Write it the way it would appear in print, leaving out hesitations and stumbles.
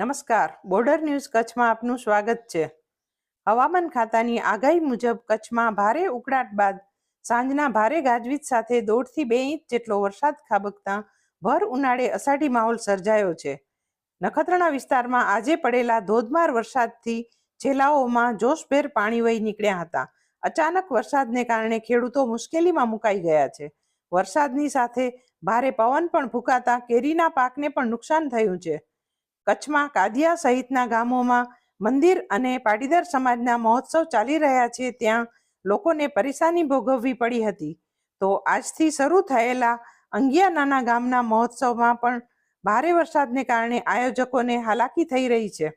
નમસ્કાર, border news કચ્છમાં આપનું સ્વાગત છે। હવામાન ખાતાની આગાહી મુજબ કચ્છમાં ભારે ઉકળાટ બાદ સાંજના ભારે ગાજવીજ સાથે 1.5 થી 2 ઇંચ જેટલો વરસાદ ખાબકતા ભર ઉનાળે અષાઢી માહોલ સર્જાયો છે। નખત્રાણા વિસ્તારમાં આજે પડેલા ધોધમાર વરસાદથી છેલાઓમાં જોશભેર પાણી વહી નીકળ્યા હતા। અચાનક વરસાદને કારણે ખેડૂતો મુશ્કેલીમાં મુકાઈ ગયા છે। વરસાદની સાથે ભારે પવન પણ ફૂંકાતા કેરીના પાકને પણ નુકસાન થયું છે। કચ્છમાં કાદિયા સહિતના ગામોમાં મંદિર અને પાટીદાર સમાજના મહોત્સવ ચાલી રહ્યા છે, ત્યાં લોકોને પરેશાની ભોગવવી પડી હતી। તો આજથી શરૂ થયેલા અંગિયા નાના ગામના મહોત્સવમાં પણ ભારે વરસાદને કારણે આયોજકોને હાલાકી થઈ રહી છે।